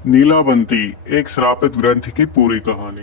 नीलावंती, एक श्रापित ग्रंथ की पूरी कहानी।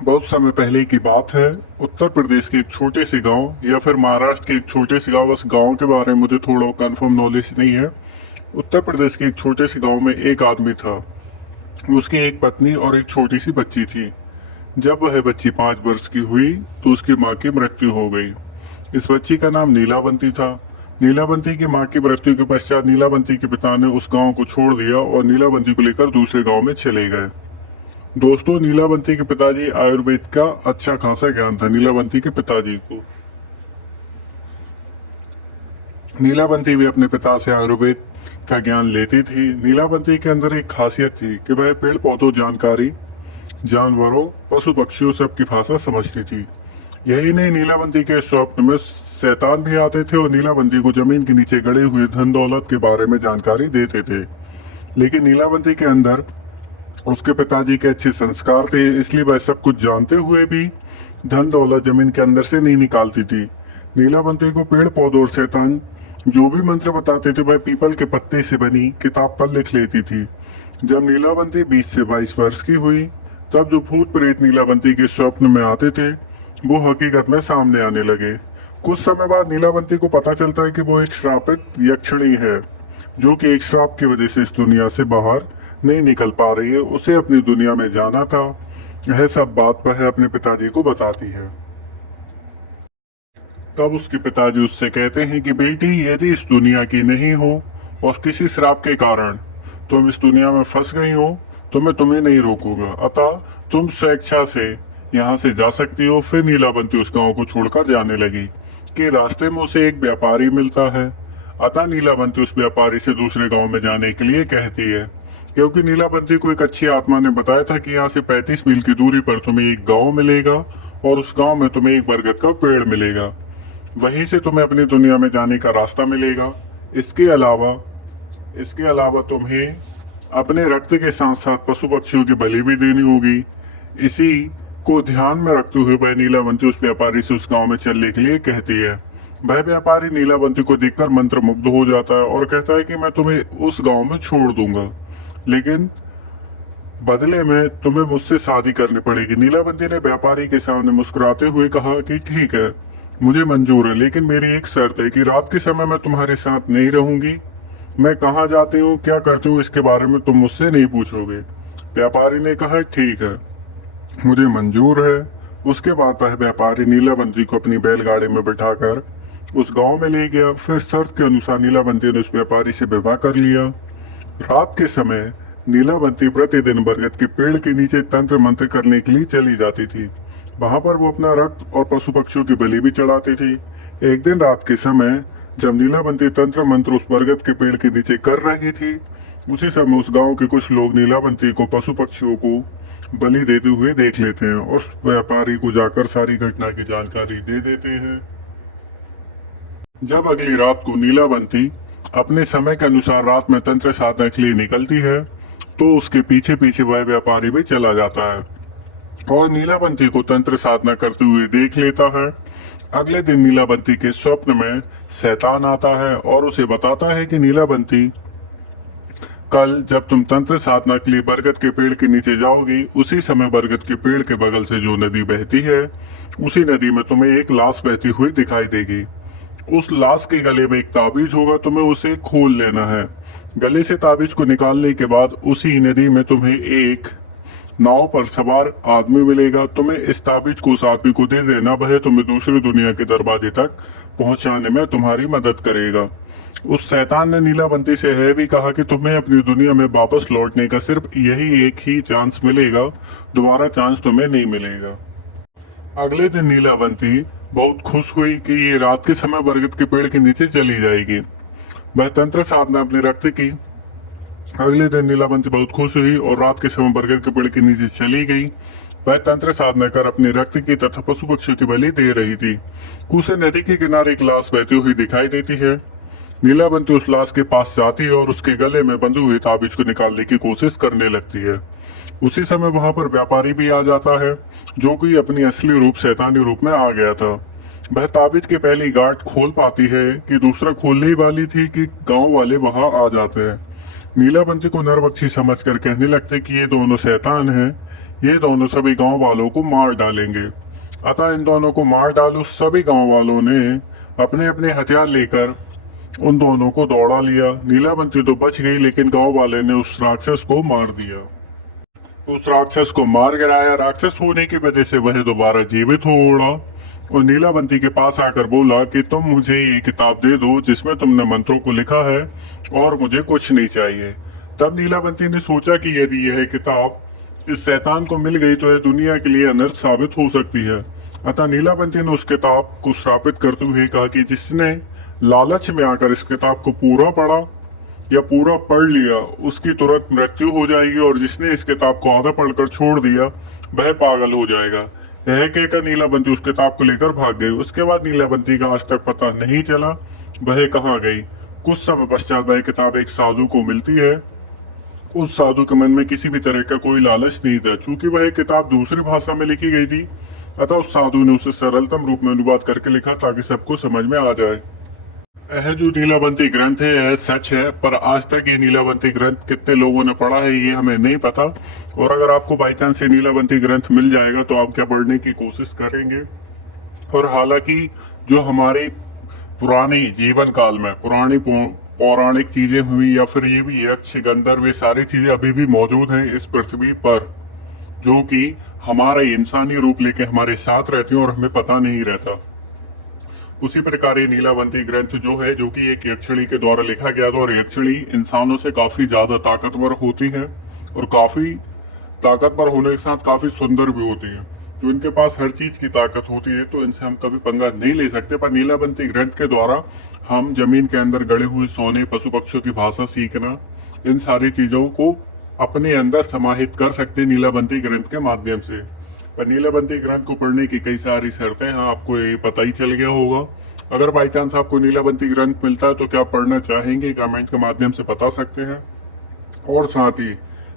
बहुत समय पहले की बात है। उत्तर प्रदेश के एक छोटे से गांव या फिर महाराष्ट्र के एक छोटे से गांव, बस गांव के बारे में मुझे थोड़ा कंफर्म नॉलेज नहीं है। उत्तर प्रदेश के एक छोटे से गांव में एक आदमी था। उसकी एक पत्नी और एक छोटी सी बच्ची थी। जब वह बच्ची 5 वर्ष की हुई तो उसकी माँ की मृत्यु हो गई। इस बच्ची का नाम नीलावंती था। नीलावंती की माँ की मृत्यु के पश्चात नीलावंती के पिता ने उस गांव को छोड़ दिया और नीलावंती को लेकर दूसरे गांव में चले गए। दोस्तों, नीलावंती के पिताजी आयुर्वेद का अच्छा खासा ज्ञान था नीलावंती के पिताजी को। नीलावंती भी अपने पिता से आयुर्वेद का ज्ञान लेती थी। नीलावंती के अंदर एक खासियत थी कि वह पेड़ पौधों, जानकारी, जानवरों, पशु पक्षियों सबकी भाषा समझती थी। यही नहीं, नीलावंती के स्वप्न में शैतान भी आते थे और नीलावंती को जमीन के नीचे गड़े हुए धन दौलत के बारे में जानकारी देते थे। लेकिन नीलावंती के अंदर उसके पिताजी के अच्छे संस्कार थे, इसलिए वह सब कुछ जानते हुए भी धन दौलत जमीन के अंदर से नहीं निकालती थी। नीलावंती को पेड़ पौधों और शैतान जो भी मंत्र बताते थे वह पीपल के पत्ते से बनी किताब पर लिख लेती थी। जब नीलावंती 20 से 22 वर्ष की हुई तब जो भूत प्रेत नीलावंती के स्वप्न में आते थे वो हकीकत में सामने आने लगे। कुछ समय बाद नीलावंती को पता चलता है कि वो एक श्रापित यक्षिणी है जो कि एक श्राप की वजह से इस दुनिया से बाहर नहीं निकल पा रही है। उसे अपनी दुनिया में जाना था। यह सब बात वह अपने पिताजी को बताती है। तब उसके पिताजी उससे कहते हैं कि बेटी, यदि इस दुनिया की नहीं हो और किसी श्राप के कारण तुम इस दुनिया में फंस गई हो तो मैं तुम्हें नहीं रोकूंगा, अतः तुम स्वेच्छा से यहाँ से जा सकती हो। फिर नीलावंती उस गांव को छोड़कर जाने लगी कि रास्ते में उसे एक व्यापारी मिलता है। अतः नीलावंती उस व्यापारी से दूसरे गांव में जाने के लिए कहती है, क्योंकि नीलावंती को एक अच्छी आत्मा ने बताया था कि यहाँ से 35 मील की दूरी पर तुम्हें एक गांव मिलेगा और उस गांव में तुम्हें एक बरगद का पेड़ मिलेगा। वहीं से तुम्हें अपनी दुनिया में जाने का रास्ता मिलेगा। इसके अलावा तुम्हें अपने रक्त के साथ साथ पशु पक्षियों की बलि भी देनी होगी। इसी को ध्यान में रखते हुए वह नीलावंती उस व्यापारी से उस गांव में चलने के लिए कहती है। वह व्यापारी नीलावंती को देखकर मंत्रमुग्ध हो जाता है और कहता है कि मैं तुम्हें उस गांव में छोड़ दूंगा, लेकिन बदले में तुम्हें मुझसे शादी करनी पड़ेगी। नीलावंती ने व्यापारी के सामने मुस्कुराते हुए कहा कि ठीक है, मुझे मंजूर है, लेकिन मेरी एक शर्त है कि रात के समय मैं तुम्हारे साथ नहीं रहूंगी। मैं कहाँ जाती हूँ, क्या करती हूँ, इसके बारे में तुम मुझसे नहीं पूछोगे। व्यापारी ने कहा ठीक है, मुझे मंजूर है। उसके बाद वह व्यापारी नीलावंती को अपनी बैलगाड़ी में बिठाकर उस गांव में ले गया। फिर शर्त के अनुसार नीलावंती ने उस व्यापारी से विवाह कर लिया। रात के समय नीलावंती प्रतिदिन बरगद के पेड़ के नीचे तंत्र मंत्र करने के लिए चली जाती थी। वहां पर वो अपना रक्त और पशु पक्षियों की बलि भी चढ़ाती थी। एक दिन रात के समय जब नीलावंती तंत्र मंत्र उस बरगद के पेड़ के नीचे कर रही थी, उसी समय उस गांव के कुछ लोग नीलावंती को पशु पक्षियों को बलि देते हुए देख लेते हैं और उस व्यापारी को जाकर सारी घटना की जानकारी दे देते हैं। जब अगली रात को नीलावंती अपने समय के अनुसार रात में तंत्र साधना के लिए निकलती है तो उसके पीछे पीछे वह व्यापारी भी चला जाता है और नीलावंती को तंत्र साधना करते हुए देख लेता है। अगले दिन नीलावंती के स्वप्न में शैतान आता है और उसे बताता है कि नीलावंती, कल जब तुम तंत्र साधना के लिए बरगद के पेड़ के नीचे जाओगी, उसी समय बरगद के पेड़ के बगल से जो नदी बहती है उसी नदी में तुम्हें एक लाश बहती हुई दिखाई देगी। उस लाश के गले में एक ताबीज होगा, तुम्हें उसे खोल लेना है। गले से ताबीज को निकालने के बाद उसी नदी में तुम्हें एक नाव पर सवार आदमी मिलेगा। तुम्हें इस ताबीज को उस आदमी को दे देना, वह तुम्हें दूसरी दुनिया के दरवाजे तक पहुंचाने में तुम्हारी मदद करेगा। उस शैतान ने नीलावंती से यह भी कहा कि तुम्हें अपनी दुनिया में वापस लौटने का सिर्फ यही एक ही चांस मिलेगा, दोबारा चांस तुम्हें नहीं मिलेगा। अगले दिन नीलावंती बहुत खुश हुई कि ये रात के समय बरगद के पेड़ के नीचे चली जाएगी। वह तंत्र साधना अपने रक्त की। अगले दिन नीलावंती बहुत खुश हुई और रात के समय बरगद के पेड़ के नीचे चली गई। वह तंत्र साधना कर अपने रक्त की तथा पशु पक्षियों की बलि दे रही थी। उसे नदी के किनारे एक लाश बहती हुई दिखाई देती है। नीलावंती उस लाश के पास जाती है और उसके गले में बंधे हुए ताबीज को निकालने की कोशिश करने लगती है। उसी समय वहां पर व्यापारी भी आ जाता है जो कि अपनी असली रूप शैतानी रूप में आ गया था। वह ताबीज की पहली गांठ खोल पाती है कि दूसरा खोलने ही वाली थी कि गांव वाले वहां आ जाते हैं। नीलाबंती को नरबक्षी समझकर कहने लगते कि ये दोनों शैतान हैं, ये दोनों सभी गांव वालों को मार डालेंगे। अतः इन दोनों को मार डालो। सभी गांव वालों ने अपने अपने हथियार लेकर उन दोनों को दौड़ा लिया। नीलाबंती तो बच गई, लेकिन गांव वाले ने उस राक्षस को मार दिया। उस राक्षस को मार गिराया। राक्षस होने की वजह से वह दोबारा जीवित हो उड़ा और नीलाबंती के पास आकर बोला कि तुम मुझे ये किताब दे दो जिसमें तुमने मंत्रों को लिखा है, और मुझे कुछ नहीं चाहिए। तब नीलाबंती ने सोचा कि यदि यह किताब इस शैतान को मिल गई तो यह दुनिया के लिए अनर्थ साबित हो सकती है। अतः नीलाबंती ने उस किताब को श्रापित करते हुए कहा कि जिसने लालच में आकर इस किताब को पूरा पढ़ा या पूरा पढ़ लिया, उसकी तुरंत मृत्यु हो जाएगी, और जिसने इस किताब को आधा पढ़कर छोड़ दिया वह पागल हो जाएगा। यह कहकर नीलाबंती उस किताब को लेकर भाग गई। उसके बाद नीलाबंती का आज तक पता नहीं चला वह कहाँ गई। कुछ समय पश्चात वह किताब एक साधु को मिलती है। उस साधु के मन में किसी भी तरह का कोई लालच नहीं था। चूंकि वह किताब दूसरी भाषा में लिखी गई थी, अतः उस साधु ने उसे सरलतम रूप में अनुवाद करके लिखा ताकि सबको समझ में आ जाए। यह जो नीलाबंती ग्रंथ है यह सच है, पर आज तक ये नीलाबंती ग्रंथ कितने लोगों ने पढ़ा है ये हमें नहीं पता। और अगर आपको बाई चांस ये नीलाबंती ग्रंथ मिल जाएगा तो आप क्या पढ़ने की कोशिश करेंगे। और हालांकि जो हमारे पुराने जीवन काल में पुरानी पौराणिक चीजें हुई या फिर ये भी यक्ष गंधर्व, ये सारी चीजें अभी भी मौजूद हैं इस पृथ्वी पर, जो कि हमारा इंसानी रूप लेके हमारे साथ रहती हैं और हमें पता नहीं रहता। उसी प्रकार ये नीलाबंती ग्रंथ जो है, जो कि एक यक्षिणी के द्वारा लिखा गया था, और यक्षिणी इंसानों से काफी ज्यादा ताकतवर होती है और काफी ताकतवर होने के साथ काफी सुंदर भी होती है। तो इनके पास हर चीज की ताकत होती है, तो इनसे हम कभी पंगा नहीं ले सकते। पर नीलाबंती ग्रंथ के द्वारा हम जमीन के अंदर गड़े हुए सोने, पशु पक्षियों की भाषा सीखना, इन सारी चीजों को अपने अंदर समाहित कर सकते हैं नीलाबंती ग्रंथ के माध्यम से। पर नीलाबंती ग्रंथ को पढ़ने की कई सारी शर्तें हैं, आपको ये पता ही चल गया होगा। अगर बाई चांस आपको नीलाबंती ग्रंथ मिलता है तो क्या पढ़ना चाहेंगे, कमेंट के माध्यम से बता सकते हैं। और साथ ही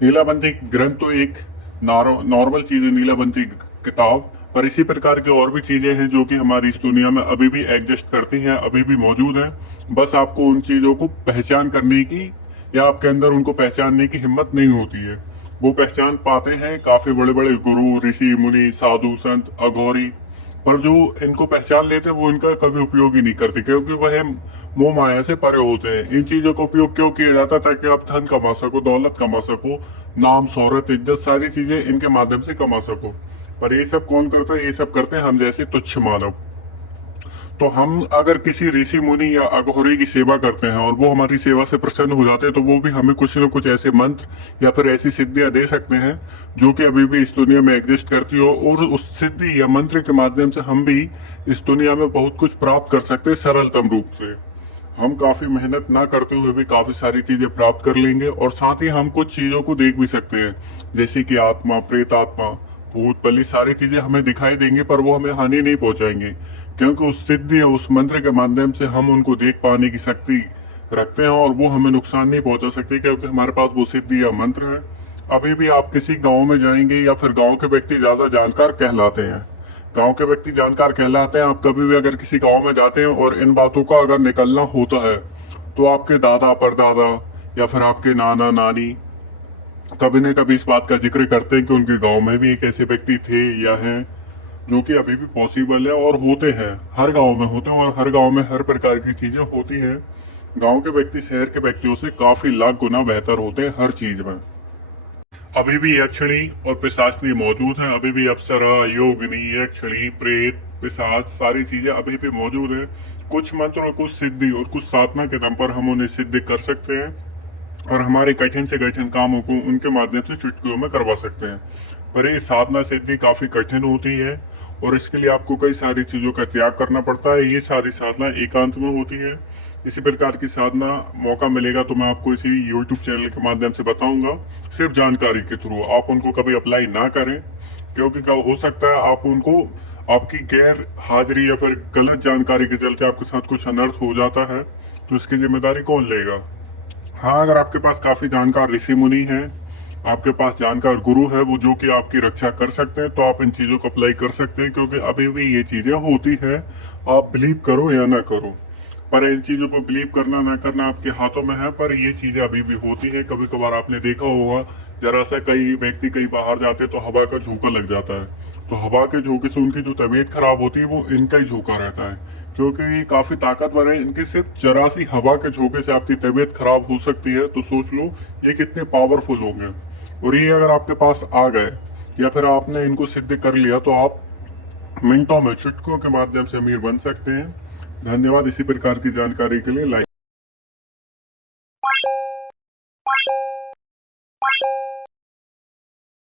नीलाबंती ग्रंथ तो एक नॉर्मल चीज है, नीलाबंती किताब, पर इसी प्रकार की और भी चीजें हैं जो कि हमारी इस दुनिया में अभी भी एग्जिस्ट करती हैं, अभी भी मौजूद हैं। बस आपको उन चीजों को पहचान करने की या आपके अंदर उनको पहचानने की हिम्मत नहीं होती है। वो पहचान पाते हैं काफी बड़े बड़े गुरु, ऋषि, मुनि, साधु, संत, अघोरी, पर जो इनको पहचान लेते हैं वो इनका कभी उपयोग ही नहीं करते, क्योंकि वह मोह माया से परे होते हैं। इन चीजों का उपयोग क्यों किया जाता है? ताकि आप धन कमा सको, दौलत कमा सको, नाम, शोहरत, इज्जत, सारी चीजें इनके माध्यम से कमा सको। पर ये सब कौन करता है? ये सब करते हैं हम जैसे तुच्छ मानव। तो हम अगर किसी ऋषि मुनि या अघोरी की सेवा करते हैं और वो हमारी सेवा से प्रसन्न हो जाते हैं, तो वो भी हमें कुछ न कुछ ऐसे मंत्र या फिर ऐसी सिद्धियां दे सकते हैं जो कि अभी भी इस दुनिया में एग्जिस्ट करती हो, और उस सिद्धि या मंत्र के माध्यम से हम भी इस दुनिया में बहुत कुछ प्राप्त कर सकते हैं सरलतम रूप से। हम काफी मेहनत ना करते हुए भी काफी सारी चीजें प्राप्त कर लेंगे, और साथ ही हम कुछ चीजों को देख भी सकते हैं, जैसे कि आत्मा, प्रेत आत्मा, भूत, बलि, सारी चीजें हमें दिखाई देंगी, पर वो हमें हानि नहीं पहुंचाएंगे, क्योंकि उस सिद्धि या उस मंत्र के माध्यम से हम उनको देख पाने की शक्ति रखते हैं, और वो हमें नुकसान नहीं पहुंचा सकते, क्योंकि हमारे पास वो सिद्धि या मंत्र है। अभी भी आप किसी गांव में जाएंगे या फिर गांव के व्यक्ति ज्यादा जानकार कहलाते हैं, गांव के व्यक्ति जानकार कहलाते हैं। आप कभी भी अगर किसी गांव में जाते हैं और इन बातों का अगर निकलना होता है, तो आपके दादा परदादा या फिर आपके नाना नानी कभी न कभी इस बात का जिक्र करते हैं कि उनके गांव में भी एक ऐसे व्यक्ति थे या हैं, जो कि अभी भी पॉसिबल है और होते हैं, हर गांव में होते हैं, और हर गांव में हर प्रकार की चीजें होती हैं। गांव के व्यक्ति शहर के व्यक्तियों से काफी लाख गुना बेहतर होते हैं हर चीज में। अभी भी यक्षिणी और पिशाचनी मौजूद हैं, अभी भी अप्सरा, योगिनी, यक्षिणी, प्रेत, पिशाच, सारी चीजें अभी भी मौजूद है। कुछ मंत्र और कुछ सिद्धि और कुछ साधना के दम पर हम उन्हें सिद्ध कर सकते हैं, और हमारे कठिन से कठिन कामों को उनके माध्यम से चुटकियों में करवा सकते हैं। पर ये साधना सिद्धि काफी कठिन होती है, और इसके लिए आपको कई सारी चीजों का त्याग करना पड़ता है। ये सारी साधना एकांत में होती है। इसी प्रकार की साधना मौका मिलेगा तो मैं आपको इसी YouTube चैनल के माध्यम से बताऊंगा, सिर्फ जानकारी के थ्रू। आप उनको कभी अप्लाई ना करें, क्योंकि क्या हो सकता है आप उनको आपकी गैर हाजिरी या फिर गलत जानकारी के चलते आपके साथ कुछ अनर्थ हो जाता है, तो इसकी जिम्मेदारी कौन लेगा? हाँ, अगर आपके पास काफी जानकार ऋषि मुनि हैं आपके पास जानकार गुरु है वो जो कि आपकी रक्षा कर सकते हैं, तो आप इन चीज़ों को अप्लाई कर सकते हैं, क्योंकि अभी भी ये चीज़ें होती है। आप बिलीव करो या ना करो, पर इन चीज़ों को बिलीव करना ना करना आपके हाथों में है, पर ये चीज़ें अभी भी होती है। कभी कभार आपने देखा होगा, जरा सा कई व्यक्ति कहीं बाहर जाते तो हवा का झोंका लग जाता है, तो हवा के झोंके से उनकी जो तबीयत खराब होती है वो इनका ही झोंका रहता है, क्योंकि ये काफ़ी ताकतवर है। इनकी सिर्फ जरा सी हवा के झोंके से आपकी तबीयत खराब हो सकती है, तो सोच लो ये कितने पावरफुल होंगे। और ये अगर आपके पास आ गए या फिर आपने इनको सिद्ध कर लिया, तो आप मिनटों में चुटकियों के माध्यम से अमीर बन सकते हैं। धन्यवाद इसी प्रकार की जानकारी के लिए। लाइक